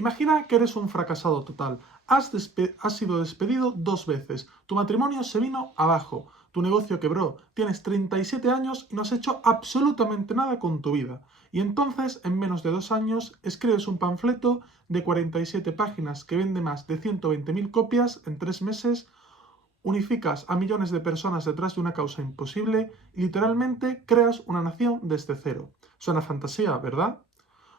Imagina que eres un fracasado total. Has sido despedido 2 veces. Tu matrimonio se vino abajo. Tu negocio quebró. Tienes 37 años y no has hecho absolutamente nada con tu vida. Y entonces, en menos de 2 años, escribes un panfleto de 47 páginas que vende más de 120.000 copias en 3 meses. Unificas a millones de personas detrás de una causa imposible y literalmente creas una nación desde cero. Suena fantasía, ¿verdad?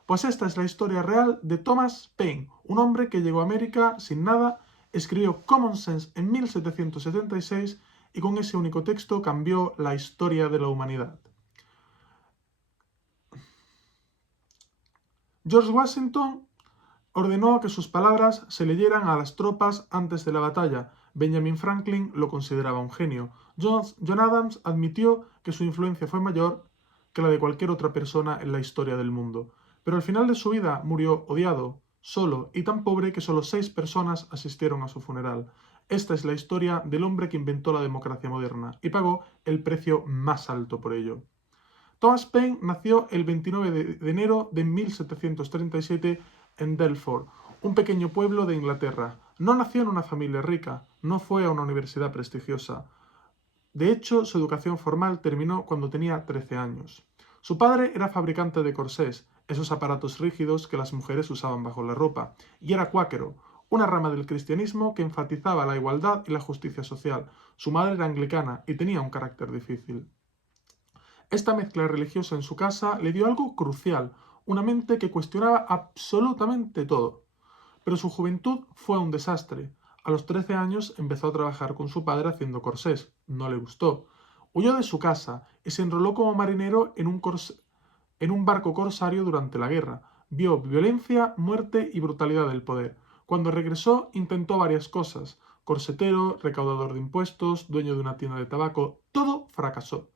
Pues esta es la historia real de Thomas Paine, un hombre que llegó a América sin nada, escribió Common Sense en 1776 y con ese único texto cambió la historia de la humanidad. George Washington ordenó que sus palabras se leyeran a las tropas antes de la batalla. Benjamin Franklin lo consideraba un genio. John Adams admitió que su influencia fue mayor que la de cualquier otra persona en la historia del mundo. Pero al final de su vida murió odiado, solo y tan pobre que solo 6 personas asistieron a su funeral. Esta es la historia del hombre que inventó la democracia moderna y pagó el precio más alto por ello. Thomas Paine nació el 29 de enero de 1737 en Delford, un pequeño pueblo de Inglaterra. No nació en una familia rica, no fue a una universidad prestigiosa. De hecho, su educación formal terminó cuando tenía 13 años. Su padre era fabricante de corsés, esos aparatos rígidos que las mujeres usaban bajo la ropa, y era cuáquero, una rama del cristianismo que enfatizaba la igualdad y la justicia social. Su madre era anglicana y tenía un carácter difícil. Esta mezcla religiosa en su casa le dio algo crucial, una mente que cuestionaba absolutamente todo. Pero su juventud fue un desastre. A los 13 años empezó a trabajar con su padre haciendo corsés. No le gustó. Huyó de su casa y se enroló como marinero en un barco corsario durante la guerra. Vio violencia, muerte y brutalidad del poder. Cuando regresó intentó varias cosas. Corsetero, recaudador de impuestos, dueño de una tienda de tabaco. Todo fracasó.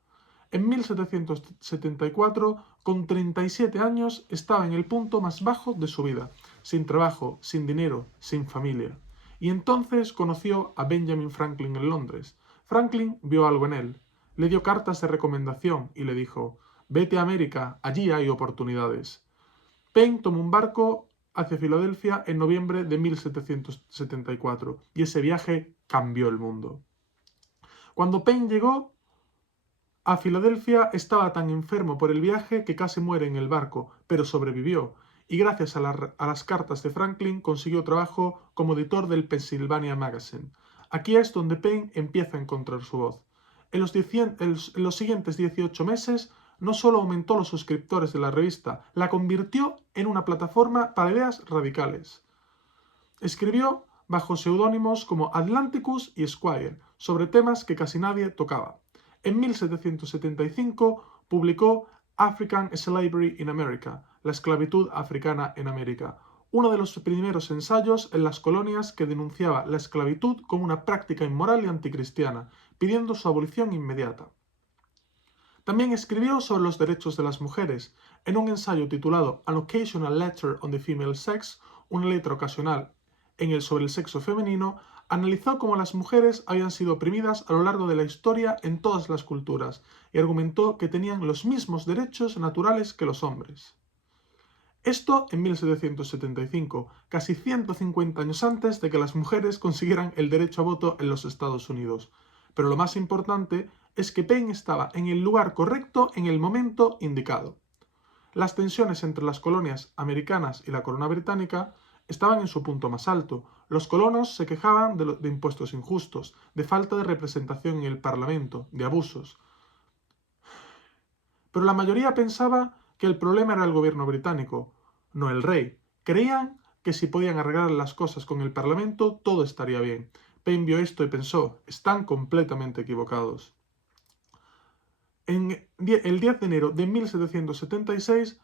En 1774, con 37 años, estaba en el punto más bajo de su vida, sin trabajo, sin dinero, sin familia. Y entonces conoció a Benjamin Franklin en Londres. Franklin vio algo en él, le dio cartas de recomendación y le dijo: «Vete a América, allí hay oportunidades». Paine tomó un barco hacia Filadelfia en noviembre de 1774 y ese viaje cambió el mundo. Cuando Paine llegó a Filadelfia, estaba tan enfermo por el viaje que casi muere en el barco, pero sobrevivió, y gracias a las cartas de Franklin consiguió trabajo como editor del Pennsylvania Magazine. Aquí es donde Paine empieza a encontrar su voz. En los siguientes 18 meses, no solo aumentó los suscriptores de la revista, la convirtió en una plataforma para ideas radicales. Escribió bajo seudónimos como Atlanticus y Squire sobre temas que casi nadie tocaba. En 1775 publicó African Slavery in America, la esclavitud africana en América, uno de los primeros ensayos en las colonias que denunciaba la esclavitud como una práctica inmoral y anticristiana, pidiendo su abolición inmediata. También escribió sobre los derechos de las mujeres, en un ensayo titulado An Occasional Letter on the Female Sex, una letra ocasional sobre el sexo femenino, analizó cómo las mujeres habían sido oprimidas a lo largo de la historia en todas las culturas y argumentó que tenían los mismos derechos naturales que los hombres. Esto en 1775, casi 150 años antes de que las mujeres consiguieran el derecho a voto en los Estados Unidos. Pero lo más importante es que Paine estaba en el lugar correcto en el momento indicado. Las tensiones entre las colonias americanas y la corona británica estaban en su punto más alto. Los colonos se quejaban de impuestos injustos, de falta de representación en el Parlamento, de abusos. Pero la mayoría pensaba que el problema era el gobierno británico, no el rey. Creían que si podían arreglar las cosas con el Parlamento, todo estaría bien. Paine vio esto y pensó: están completamente equivocados. El 10 de enero de 1776,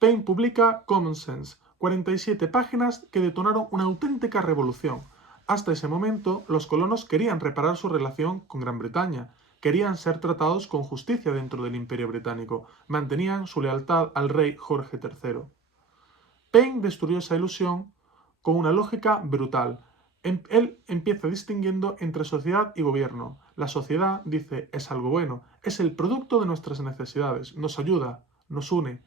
Paine publica Common Sense, 47 páginas que detonaron una auténtica revolución. Hasta ese momento, los colonos querían reparar su relación con Gran Bretaña, querían ser tratados con justicia dentro del Imperio Británico, mantenían su lealtad al rey Jorge III. Paine destruyó esa ilusión con una lógica brutal. Él empieza distinguiendo entre sociedad y gobierno. La sociedad, dice, es algo bueno, es el producto de nuestras necesidades, nos ayuda, nos une,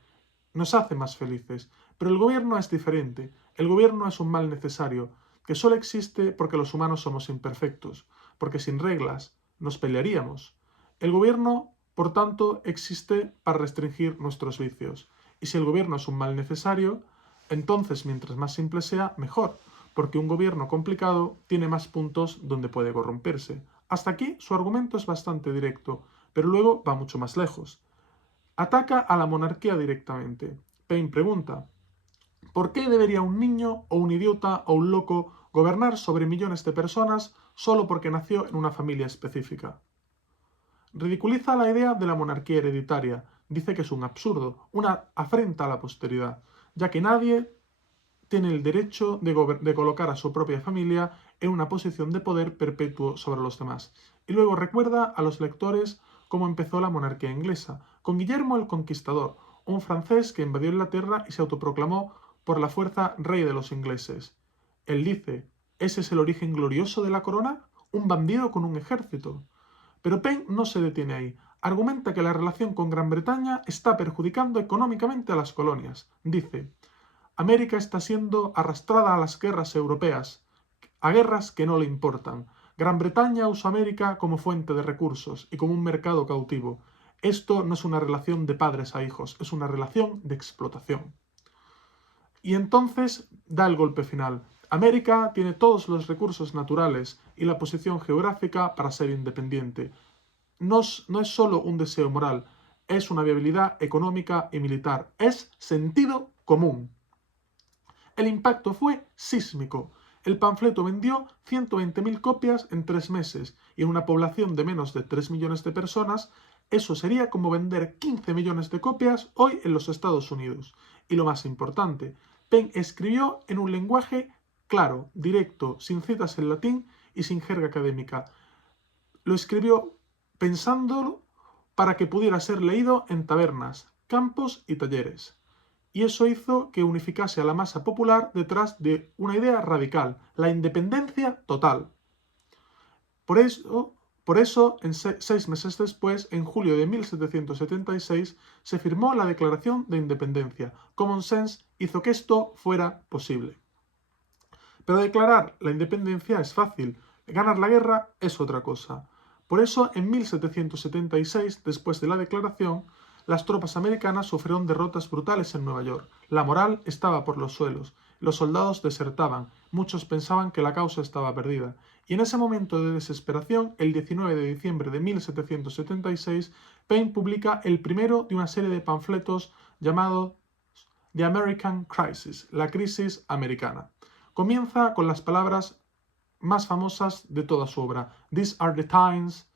nos hace más felices, Pero el gobierno es diferente. El gobierno es un mal necesario, que solo existe porque los humanos somos imperfectos, porque sin reglas nos pelearíamos. El gobierno, por tanto, existe para restringir nuestros vicios. Y si el gobierno es un mal necesario, entonces mientras más simple sea, mejor, porque un gobierno complicado tiene más puntos donde puede corromperse. Hasta aquí su argumento es bastante directo, pero luego va mucho más lejos. Ataca a la monarquía directamente. Paine pregunta, ¿por qué debería un niño o un idiota o un loco gobernar sobre millones de personas solo porque nació en una familia específica? Ridiculiza la idea de la monarquía hereditaria. Dice que es un absurdo, una afrenta a la posteridad, ya que nadie tiene el derecho de colocar a su propia familia en una posición de poder perpetuo sobre los demás. Y luego recuerda a los lectores cómo empezó la monarquía inglesa, con Guillermo el Conquistador, un francés que invadió Inglaterra y se autoproclamó por la fuerza rey de los ingleses. Él dice, ¿ese es el origen glorioso de la corona? ¿Un bandido con un ejército? Pero Paine no se detiene ahí. Argumenta que la relación con Gran Bretaña está perjudicando económicamente a las colonias. Dice, América está siendo arrastrada a las guerras europeas, a guerras que no le importan. Gran Bretaña usa América como fuente de recursos y como un mercado cautivo. Esto no es una relación de padres a hijos, es una relación de explotación. Y entonces da el golpe final. América tiene todos los recursos naturales y la posición geográfica para ser independiente. No es solo un deseo moral, es una viabilidad económica y militar, es sentido común. El impacto fue sísmico. El panfleto vendió 120.000 copias en 3 meses y en una población de menos de 3 millones de personas, eso sería como vender 15 millones de copias hoy en los Estados Unidos. Y lo más importante, Paine escribió en un lenguaje claro, directo, sin citas en latín y sin jerga académica. Lo escribió pensándolo para que pudiera ser leído en tabernas, campos y talleres. Y eso hizo que unificase a la masa popular detrás de una idea radical, la independencia total. Por eso 6 meses después, en julio de 1776, se firmó la Declaración de Independencia. Common Sense hizo que esto fuera posible. Pero declarar la independencia es fácil, ganar la guerra es otra cosa. Por eso, en 1776, después de la declaración, las tropas americanas sufrieron derrotas brutales en Nueva York. La moral estaba por los suelos. Los soldados desertaban. Muchos pensaban que la causa estaba perdida. Y en ese momento de desesperación, el 19 de diciembre de 1776, Paine publica el primero de una serie de panfletos llamado The American Crisis, la crisis americana. Comienza con las palabras más famosas de toda su obra. These are the times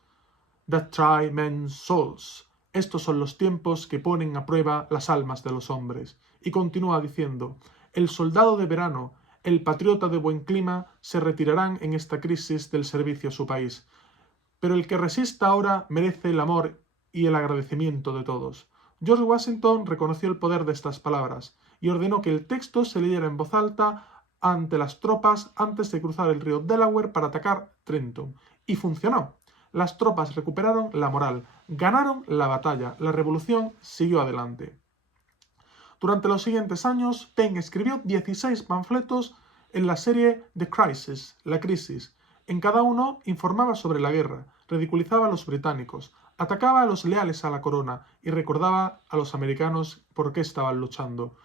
that try men's souls. Estos son los tiempos que ponen a prueba las almas de los hombres. Y continúa diciendo, el soldado de verano, el patriota de buen clima, se retirarán en esta crisis del servicio a su país. Pero el que resista ahora merece el amor y el agradecimiento de todos. George Washington reconoció el poder de estas palabras y ordenó que el texto se leyera en voz alta ante las tropas antes de cruzar el río Delaware para atacar Trenton. Y funcionó. Las tropas recuperaron la moral, ganaron la batalla, la revolución siguió adelante. Durante los siguientes años, Paine escribió 16 panfletos en la serie The Crisis, la crisis. En cada uno informaba sobre la guerra, ridiculizaba a los británicos, atacaba a los leales a la corona y recordaba a los americanos por qué estaban luchando.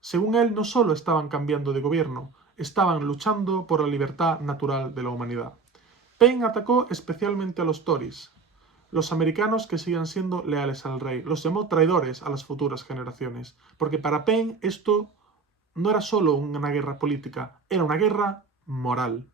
Según él, no solo estaban cambiando de gobierno, estaban luchando por la libertad natural de la humanidad. Paine atacó especialmente a los Tories, los americanos que sigan siendo leales al rey. Los llamó traidores a las futuras generaciones, porque para Paine esto no era solo una guerra política, era una guerra moral.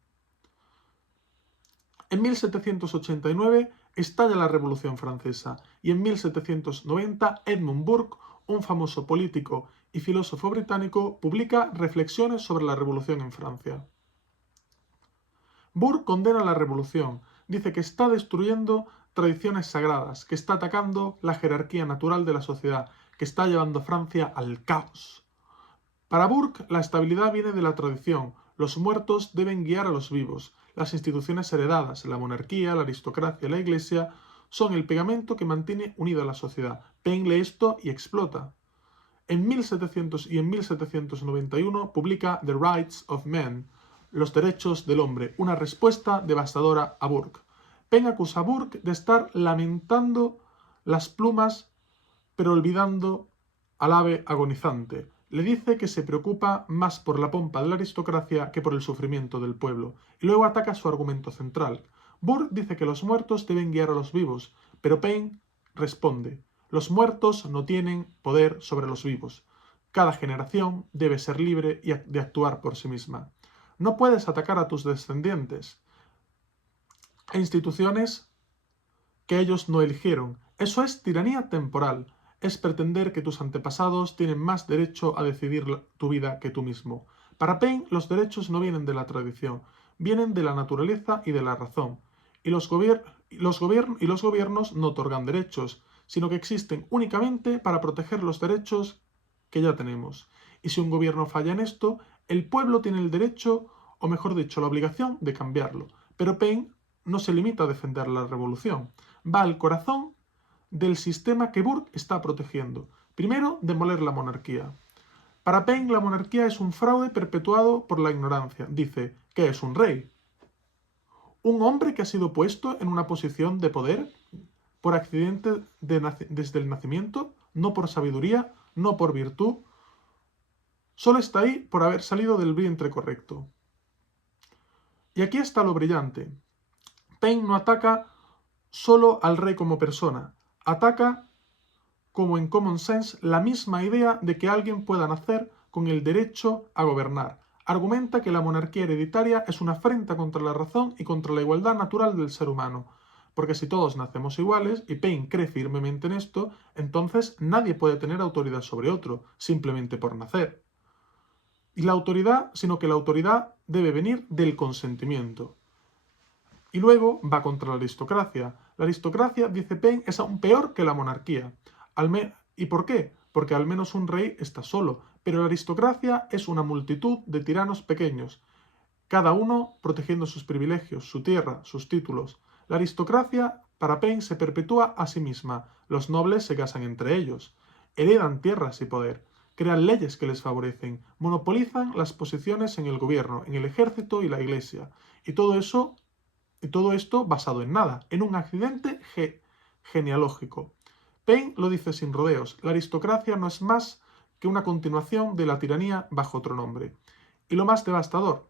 En 1789 estalla la Revolución Francesa y en 1790 Edmund Burke, un famoso político y filósofo británico, publica Reflexiones sobre la Revolución en Francia. Burke condena la revolución, dice que está destruyendo tradiciones sagradas, que está atacando la jerarquía natural de la sociedad, que está llevando a Francia al caos. Para Burke, la estabilidad viene de la tradición, los muertos deben guiar a los vivos, las instituciones heredadas, la monarquía, la aristocracia, la iglesia, son el pegamento que mantiene unida a la sociedad. Paine lee esto y explota. En 1700 y en 1791 publica The Rights of Men, Los Derechos del Hombre, una respuesta devastadora a Burke. Paine acusa a Burke de estar lamentando las plumas, pero olvidando al ave agonizante. Le dice que se preocupa más por la pompa de la aristocracia que por el sufrimiento del pueblo, y luego ataca su argumento central. Burke dice que los muertos deben guiar a los vivos, pero Paine responde: los muertos no tienen poder sobre los vivos. Cada generación debe ser libre de actuar por sí misma. No puedes atacar a tus descendientes e instituciones que ellos no eligieron. Eso es tiranía temporal. Es pretender que tus antepasados tienen más derecho a decidir tu vida que tú mismo. Para Paine, los derechos no vienen de la tradición, vienen de la naturaleza y de la razón. Y los gobiernos no otorgan derechos, sino que existen únicamente para proteger los derechos que ya tenemos. Y si un gobierno falla en esto, el pueblo tiene el derecho, o mejor dicho, la obligación de cambiarlo. Pero Paine no se limita a defender la revolución, va al corazón del sistema que Burke está protegiendo. Primero, demoler la monarquía. Para Paine, la monarquía es un fraude perpetuado por la ignorancia. Dice, ¿qué es un rey? Un hombre que ha sido puesto en una posición de poder por accidente desde el nacimiento, no por sabiduría, no por virtud, solo está ahí por haber salido del vientre correcto. Y aquí está lo brillante. Paine no ataca solo al rey como persona, ataca, como en Common Sense, la misma idea de que alguien pueda nacer con el derecho a gobernar. Argumenta que la monarquía hereditaria es una afrenta contra la razón y contra la igualdad natural del ser humano, porque si todos nacemos iguales, y Paine cree firmemente en esto, entonces nadie puede tener autoridad sobre otro, simplemente por nacer. Sino que la autoridad debe venir del consentimiento. Y luego va contra la aristocracia. La aristocracia, dice Paine, es aún peor que la monarquía. ¿Y por qué? Porque al menos un rey está solo, pero la aristocracia es una multitud de tiranos pequeños, cada uno protegiendo sus privilegios, su tierra, sus títulos. La aristocracia, para Paine, se perpetúa a sí misma. Los nobles se casan entre ellos, heredan tierras y poder, crean leyes que les favorecen, monopolizan las posiciones en el gobierno, en el ejército y la iglesia. Y todo esto basado en nada, en un accidente genealógico. Paine lo dice sin rodeos: la aristocracia no es más que una continuación de la tiranía bajo otro nombre. Y lo más devastador,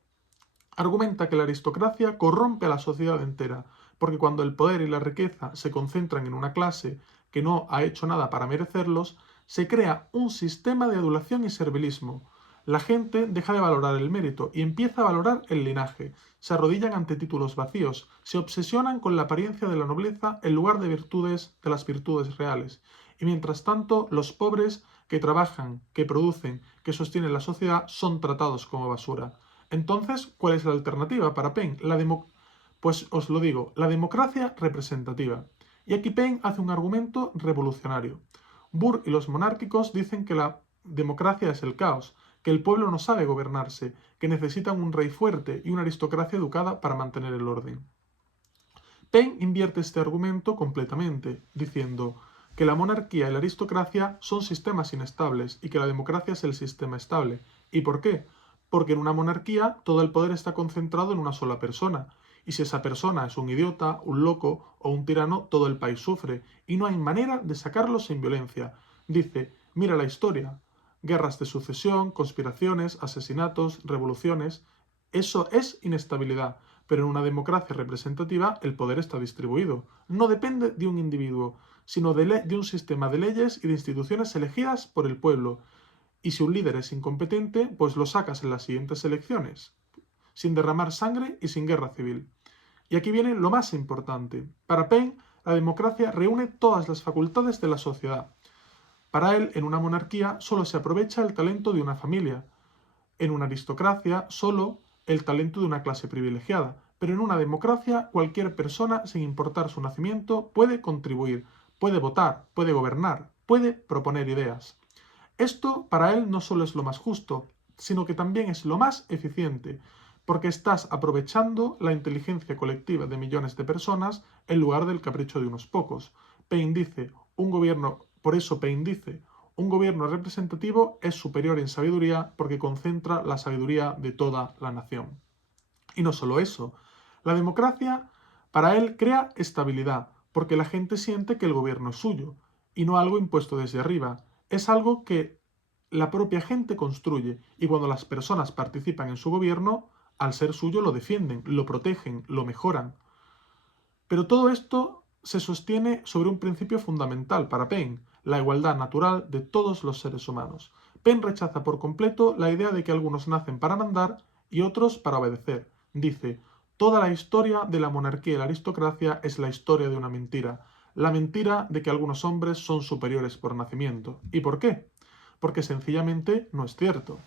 argumenta que la aristocracia corrompe a la sociedad entera, porque cuando el poder y la riqueza se concentran en una clase que no ha hecho nada para merecerlos, se crea un sistema de adulación y servilismo. La gente deja de valorar el mérito y empieza a valorar el linaje. Se arrodillan ante títulos vacíos, se obsesionan con la apariencia de la nobleza en lugar de las virtudes reales. Y mientras tanto, los pobres que trabajan, que producen, que sostienen la sociedad son tratados como basura. Entonces, ¿cuál es la alternativa para Paine? Pues os lo digo, la democracia representativa. Y aquí Paine hace un argumento revolucionario. Burke y los monárquicos dicen que la democracia es el caos, que el pueblo no sabe gobernarse, que necesitan un rey fuerte y una aristocracia educada para mantener el orden. Paine invierte este argumento completamente, diciendo que la monarquía y la aristocracia son sistemas inestables y que la democracia es el sistema estable. ¿Y por qué? Porque en una monarquía todo el poder está concentrado en una sola persona, y si esa persona es un idiota, un loco o un tirano, todo el país sufre, y no hay manera de sacarlo sin violencia. Dice, mira la historia, guerras de sucesión, conspiraciones, asesinatos, revoluciones. Eso es inestabilidad, pero en una democracia representativa el poder está distribuido. No depende de un individuo, sino de un sistema de leyes y de instituciones elegidas por el pueblo. Y si un líder es incompetente, pues lo sacas en las siguientes elecciones, sin derramar sangre y sin guerra civil. Y aquí viene lo más importante. Para Paine, la democracia reúne todas las facultades de la sociedad. Para él, en una monarquía, solo se aprovecha el talento de una familia. En una aristocracia, solo el talento de una clase privilegiada. Pero en una democracia, cualquier persona, sin importar su nacimiento, puede contribuir, puede votar, puede gobernar, puede proponer ideas. Esto para él no solo es lo más justo, sino que también es lo más eficiente, porque estás aprovechando la inteligencia colectiva de millones de personas en lugar del capricho de unos pocos. Por eso Paine dice, Un gobierno representativo es superior en sabiduría porque concentra la sabiduría de toda la nación. Y no solo eso, la democracia para él crea estabilidad, porque la gente siente que el gobierno es suyo, y no algo impuesto desde arriba, es algo que la propia gente construye, y cuando las personas participan en su gobierno, al ser suyo lo defienden, lo protegen, lo mejoran. Pero todo esto se sostiene sobre un principio fundamental para Paine, la igualdad natural de todos los seres humanos. Paine rechaza por completo la idea de que algunos nacen para mandar y otros para obedecer. Dice, toda la historia de la monarquía y la aristocracia es la historia de una mentira, la mentira de que algunos hombres son superiores por nacimiento. ¿Y por qué? Porque sencillamente no es cierto.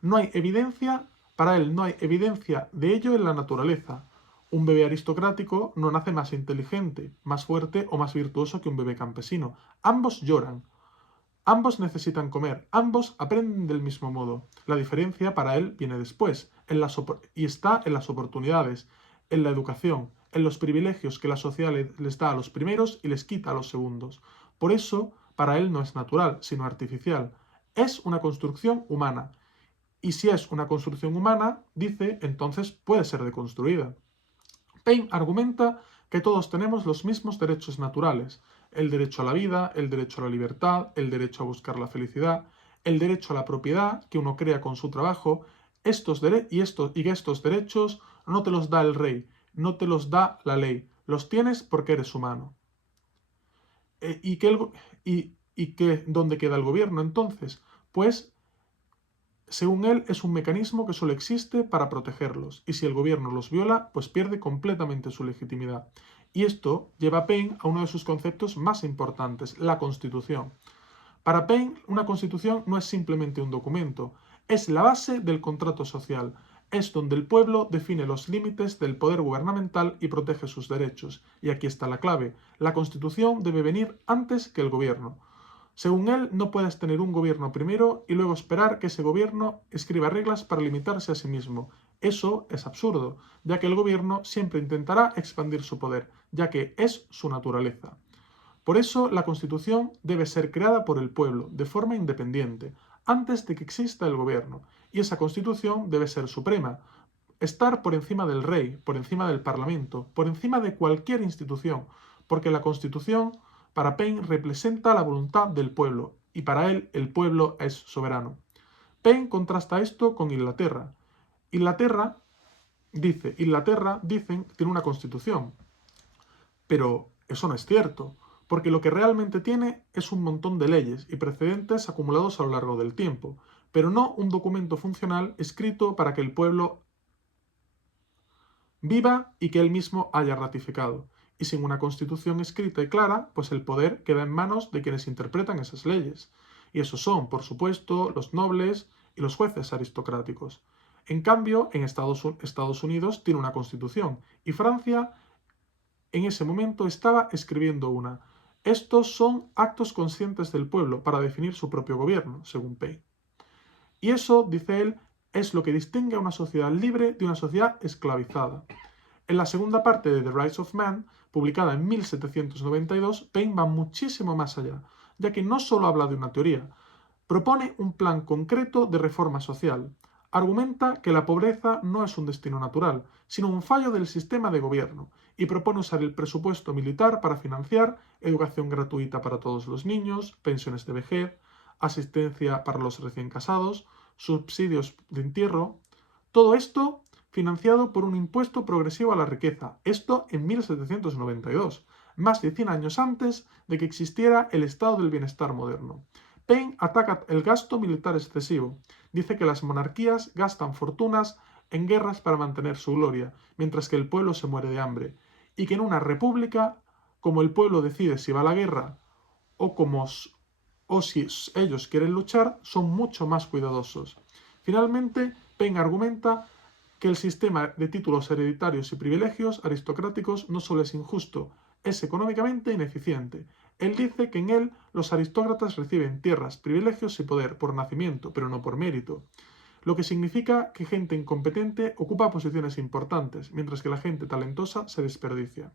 No hay evidencia, para él no hay evidencia de ello en la naturaleza. Un bebé aristocrático no nace más inteligente, más fuerte o más virtuoso que un bebé campesino. Ambos lloran, ambos necesitan comer, ambos aprenden del mismo modo. La diferencia para él viene después, y está en las oportunidades, en la educación, en los privilegios que la sociedad les da a los primeros y les quita a los segundos. Por eso, para él no es natural, sino artificial. Es una construcción humana. Y si es una construcción humana, dice, entonces puede ser deconstruida. Paine argumenta que todos tenemos los mismos derechos naturales, el derecho a la vida, el derecho a la libertad, el derecho a buscar la felicidad, el derecho a la propiedad que uno crea con su trabajo, y que estos derechos no te los da el rey, no te los da la ley, los tienes porque eres humano. ¿Dónde queda el gobierno entonces? Pues según él, es un mecanismo que solo existe para protegerlos, y si el gobierno los viola, pues pierde completamente su legitimidad. Y esto lleva a Paine a uno de sus conceptos más importantes, la Constitución. Para Paine, una Constitución no es simplemente un documento, es la base del contrato social, es donde el pueblo define los límites del poder gubernamental y protege sus derechos. Y aquí está la clave, la Constitución debe venir antes que el gobierno. Según él, no puedes tener un gobierno primero y luego esperar que ese gobierno escriba reglas para limitarse a sí mismo. Eso es absurdo, ya que el gobierno siempre intentará expandir su poder, ya que es su naturaleza. Por eso, la Constitución debe ser creada por el pueblo, de forma independiente, antes de que exista el gobierno, y esa Constitución debe ser suprema, estar por encima del rey, por encima del parlamento, por encima de cualquier institución, porque la Constitución para Paine representa la voluntad del pueblo, y para él el pueblo es soberano. Paine contrasta esto con Inglaterra. Dicen, tiene una constitución, pero eso no es cierto, porque lo que realmente tiene es un montón de leyes y precedentes acumulados a lo largo del tiempo, pero no un documento funcional escrito para que el pueblo viva y que él mismo haya ratificado. Y sin una constitución escrita y clara, pues el poder queda en manos de quienes interpretan esas leyes. Y esos son, por supuesto, los nobles y los jueces aristocráticos. En cambio, en Estados Unidos tiene una constitución y Francia en ese momento estaba escribiendo una. Estos son actos conscientes del pueblo para definir su propio gobierno, según Paine. Y eso, dice él, es lo que distingue a una sociedad libre de una sociedad esclavizada. En la segunda parte de The Rights of Man, publicada en 1792, Paine va muchísimo más allá, ya que no solo habla de una teoría, propone un plan concreto de reforma social. Argumenta que la pobreza no es un destino natural, sino un fallo del sistema de gobierno, y propone usar el presupuesto militar para financiar educación gratuita para todos los niños, pensiones de vejez, asistencia para los recién casados, subsidios de entierro. Todo esto financiado por un impuesto progresivo a la riqueza, esto en 1792, más de 100 años antes de que existiera el estado del bienestar moderno. Paine ataca el gasto militar excesivo, dice que las monarquías gastan fortunas en guerras para mantener su gloria, mientras que el pueblo se muere de hambre, y que en una república, como el pueblo decide si va a la guerra o si ellos quieren luchar, son mucho más cuidadosos. Finalmente, Paine argumenta que el sistema de títulos hereditarios y privilegios aristocráticos no solo es injusto, es económicamente ineficiente. Él dice que en él los aristócratas reciben tierras, privilegios y poder por nacimiento, pero no por mérito, lo que significa que gente incompetente ocupa posiciones importantes, mientras que la gente talentosa se desperdicia.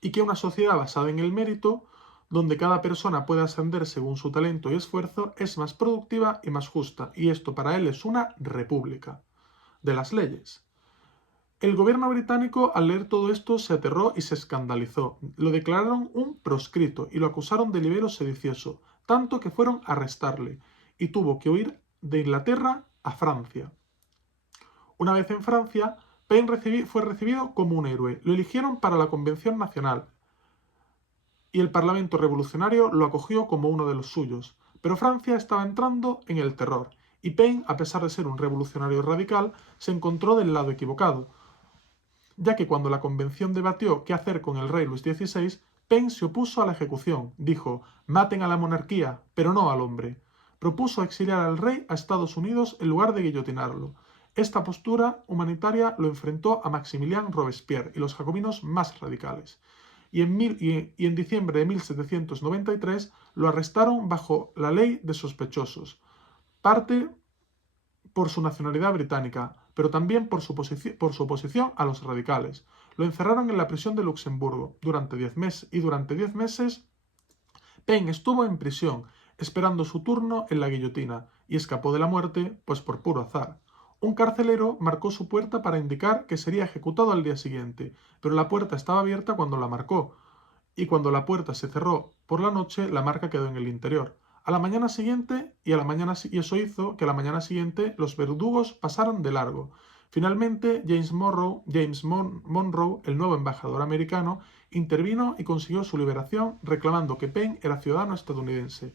Y que una sociedad basada en el mérito, donde cada persona puede ascender según su talento y esfuerzo, es más productiva y más justa, y esto para él es una república de las leyes. El gobierno británico, al leer todo esto, se aterró y se escandalizó. Lo declararon un proscrito y lo acusaron de libelo sedicioso, tanto que fueron a arrestarle, y tuvo que huir de Inglaterra a Francia. Una vez en Francia, Paine fue recibido como un héroe. Lo eligieron para la Convención Nacional y el Parlamento Revolucionario lo acogió como uno de los suyos. Pero Francia estaba entrando en el terror, y Paine, a pesar de ser un revolucionario radical, se encontró del lado equivocado, ya que cuando la convención debatió qué hacer con el rey Luis XVI, Paine se opuso a la ejecución. Dijo: maten a la monarquía, pero no al hombre. Propuso exiliar al rey a Estados Unidos en lugar de guillotinarlo. Esta postura humanitaria lo enfrentó a Maximilien Robespierre y los jacobinos más radicales. Y en diciembre de 1793 lo arrestaron bajo la ley de sospechosos, parte por su nacionalidad británica, pero también por su oposición a los radicales. Lo encerraron en la prisión de Luxemburgo durante 10 meses, y durante 10 meses Paine estuvo en prisión, esperando su turno en la guillotina, y escapó de la muerte, pues por puro azar. Un carcelero marcó su puerta para indicar que sería ejecutado al día siguiente, pero la puerta estaba abierta cuando la marcó, y cuando la puerta se cerró por la noche, la marca quedó en el interior. A la mañana siguiente, y eso hizo que a la mañana siguiente los verdugos pasaran de largo. Finalmente, James Monroe, el nuevo embajador americano, intervino y consiguió su liberación, reclamando que Paine era ciudadano estadounidense.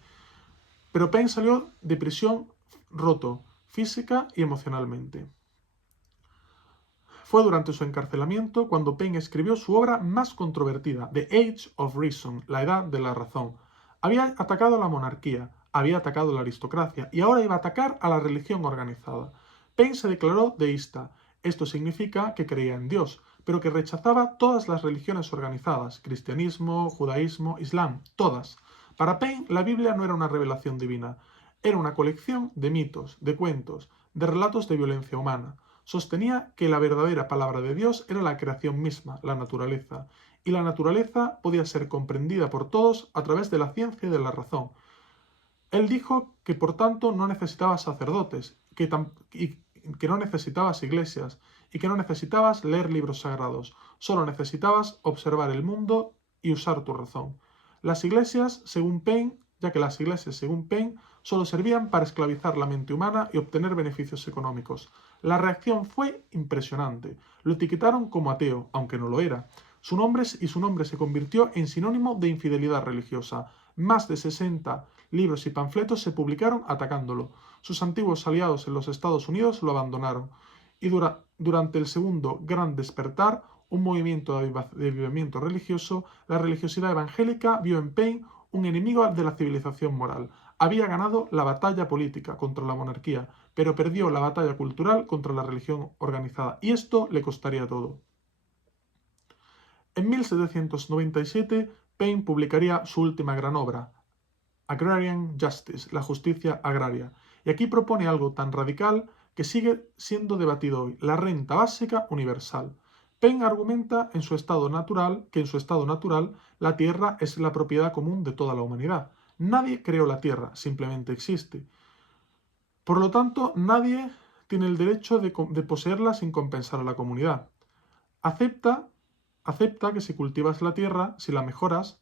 Pero Paine salió de prisión roto, física y emocionalmente. Fue durante su encarcelamiento cuando Paine escribió su obra más controvertida, The Age of Reason, La Edad de la Razón. Había atacado a la monarquía, había atacado a la aristocracia y ahora iba a atacar a la religión organizada. Paine se declaró deísta. Esto significa que creía en Dios, pero que rechazaba todas las religiones organizadas, cristianismo, judaísmo, islam, todas. Para Paine, la Biblia no era una revelación divina, era una colección de mitos, de cuentos, de relatos de violencia humana. Sostenía que la verdadera palabra de Dios era la creación misma, la naturaleza, y la naturaleza podía ser comprendida por todos a través de la ciencia y de la razón. Él dijo que por tanto no necesitabas sacerdotes, que no necesitabas iglesias, y que no necesitabas leer libros sagrados, solo necesitabas observar el mundo y usar tu razón. Las iglesias, según Paine, ya que las iglesias, según Paine, solo servían para esclavizar la mente humana y obtener beneficios económicos. La reacción fue impresionante. Lo etiquetaron como ateo, aunque no lo era. Su nombre se convirtió en sinónimo de infidelidad religiosa. Más de 60 libros y panfletos se publicaron atacándolo. Sus antiguos aliados en los Estados Unidos lo abandonaron. Y durante el segundo Gran Despertar, un movimiento de avivamiento religioso, la religiosidad evangélica vio en Paine un enemigo de la civilización moral. Había ganado la batalla política contra la monarquía, pero perdió la batalla cultural contra la religión organizada, y esto le costaría todo. En 1797, Paine publicaría su última gran obra, Agrarian Justice, la justicia agraria, y aquí propone algo tan radical que sigue siendo debatido hoy, la renta básica universal. Paine argumenta que en su estado natural la tierra es la propiedad común de toda la humanidad. Nadie creó la tierra, simplemente existe. Por lo tanto, nadie tiene el derecho de poseerla sin compensar a la comunidad. Acepta que si cultivas la tierra, si la mejoras,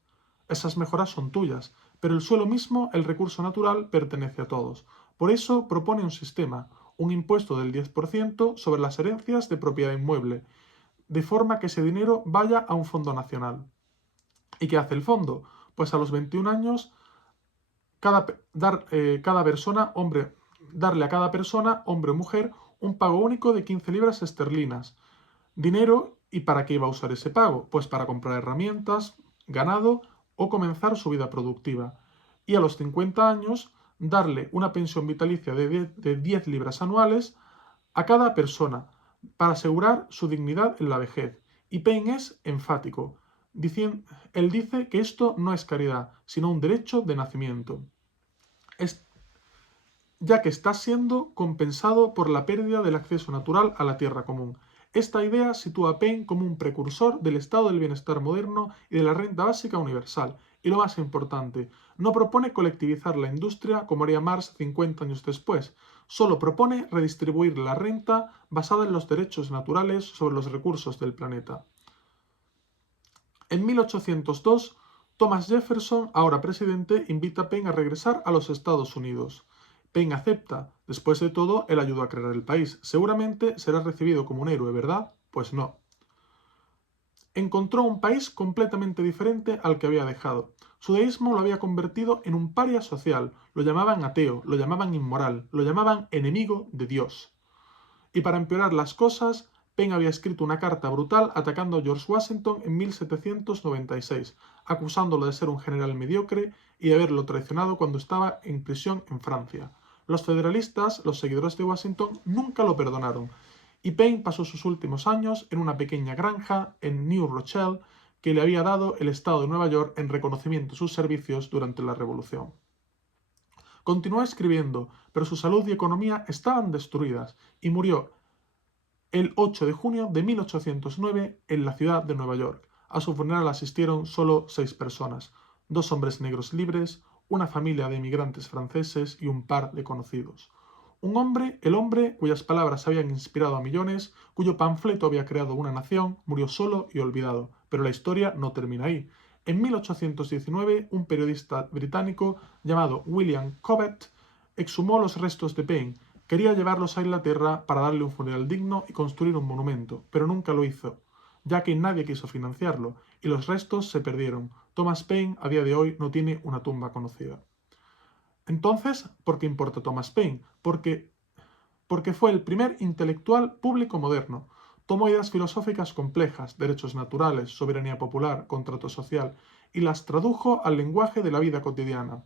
esas mejoras son tuyas, pero el suelo mismo, el recurso natural, pertenece a todos. Por eso propone un sistema, un impuesto del 10% sobre las herencias de propiedad inmueble, de forma que ese dinero vaya a un fondo nacional. ¿Y qué hace el fondo? Pues a los 21 años, darle a cada persona, hombre o mujer, un pago único de 15 libras esterlinas. Dinero, ¿y para qué iba a usar ese pago? Pues para comprar herramientas, ganado o comenzar su vida productiva. Y a los 50 años, darle una pensión vitalicia de 10 libras anuales a cada persona para asegurar su dignidad en la vejez. Y Paine es enfático. Él dice que esto no es caridad, sino un derecho de nacimiento, ya que está siendo compensado por la pérdida del acceso natural a la tierra común. Esta idea sitúa a Paine como un precursor del estado del bienestar moderno y de la renta básica universal. Y lo más importante, no propone colectivizar la industria como haría Marx 50 años después, solo propone redistribuir la renta basada en los derechos naturales sobre los recursos del planeta. En 1802, Thomas Jefferson, ahora presidente, invita a Paine a regresar a los Estados Unidos. Paine acepta. Después de todo, él ayudó a crear el país. Seguramente será recibido como un héroe, ¿verdad? Pues no. Encontró un país completamente diferente al que había dejado. Su deísmo lo había convertido en un paria social. Lo llamaban ateo, lo llamaban inmoral, lo llamaban enemigo de Dios. Y para empeorar las cosas, Paine había escrito una carta brutal atacando a George Washington en 1796, acusándolo de ser un general mediocre y de haberlo traicionado cuando estaba en prisión en Francia. Los federalistas, los seguidores de Washington, nunca lo perdonaron, y Paine pasó sus últimos años en una pequeña granja en New Rochelle que le había dado el estado de Nueva York en reconocimiento a sus servicios durante la Revolución. Continuó escribiendo, pero su salud y economía estaban destruidas y murió el 8 de junio de 1809 en la ciudad de Nueva York. A su funeral asistieron solo 6 personas, 2 hombres negros libres, una familia de inmigrantes franceses y un par de conocidos. Un hombre, el hombre cuyas palabras habían inspirado a millones, cuyo panfleto había creado una nación, murió solo y olvidado. Pero la historia no termina ahí. En 1819, un periodista británico llamado William Cobbett exhumó los restos de Paine. Quería llevarlos a Inglaterra para darle un funeral digno y construir un monumento, pero nunca lo hizo, ya que nadie quiso financiarlo, y los restos se perdieron. Thomas Paine a día de hoy no tiene una tumba conocida. Entonces, ¿por qué importa Thomas Paine? Porque fue el primer intelectual público moderno. Tomó ideas filosóficas complejas, derechos naturales, soberanía popular, contrato social, y las tradujo al lenguaje de la vida cotidiana.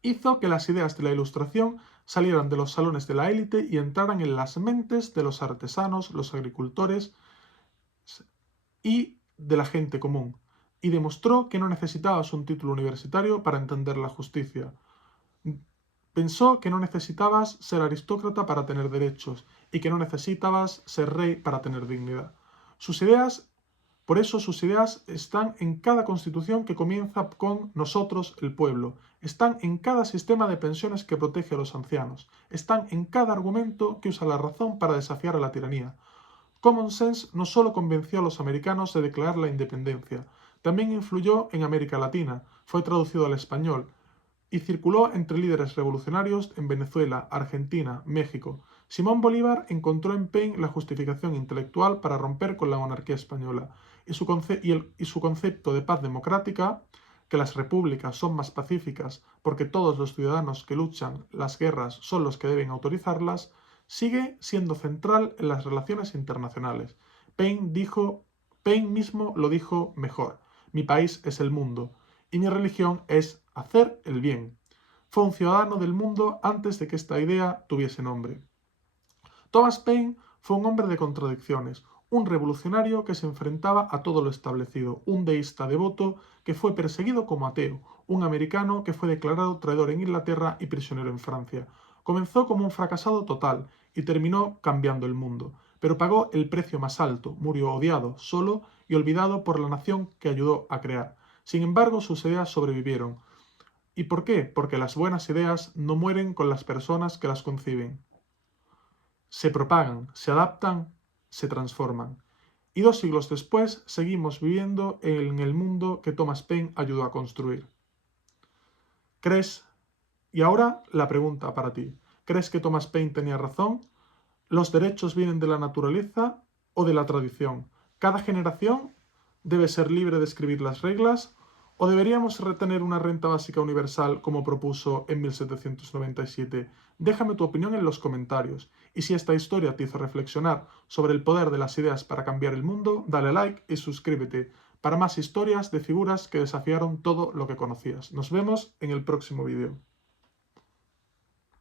Hizo que las ideas de la Ilustración salieran de los salones de la élite y entraran en las mentes de los artesanos, los agricultores y de la gente común, y demostró que no necesitabas un título universitario para entender la justicia. Pensó que no necesitabas ser aristócrata para tener derechos y que no necesitabas ser rey para tener dignidad. Por eso sus ideas están en cada constitución que comienza con nosotros, el pueblo. Están en cada sistema de pensiones que protege a los ancianos. Están en cada argumento que usa la razón para desafiar a la tiranía. Common Sense no solo convenció a los americanos de declarar la independencia, también influyó en América Latina, fue traducido al español y circuló entre líderes revolucionarios en Venezuela, Argentina, México. Simón Bolívar encontró en Paine la justificación intelectual para romper con la monarquía española y su concepto de paz democrática, que las repúblicas son más pacíficas porque todos los ciudadanos que luchan las guerras son los que deben autorizarlas, sigue siendo central en las relaciones internacionales. Paine mismo lo dijo mejor: mi país es el mundo y mi religión es hacer el bien. Fue un ciudadano del mundo antes de que esta idea tuviese nombre. Thomas Paine fue un hombre de contradicciones, un revolucionario que se enfrentaba a todo lo establecido, un deísta devoto que fue perseguido como ateo, un americano que fue declarado traidor en Inglaterra y prisionero en Francia. Comenzó como un fracasado total y terminó cambiando el mundo, pero pagó el precio más alto, murió odiado, solo y olvidado por la nación que ayudó a crear. Sin embargo, sus ideas sobrevivieron. ¿Y por qué? Porque las buenas ideas no mueren con las personas que las conciben. Se propagan, se adaptan, se transforman. Y 2 siglos después seguimos viviendo en el mundo que Thomas Paine ayudó a construir. ¿Crees? Y ahora la pregunta para ti. ¿Crees que Thomas Paine tenía razón? ¿Los derechos vienen de la naturaleza o de la tradición? ¿Cada generación debe ser libre de escribir las reglas? ¿O deberíamos retener una renta básica universal como propuso en 1797? Déjame tu opinión en los comentarios. Y si esta historia te hizo reflexionar sobre el poder de las ideas para cambiar el mundo, dale like y suscríbete para más historias de figuras que desafiaron todo lo que conocías. Nos vemos en el próximo vídeo.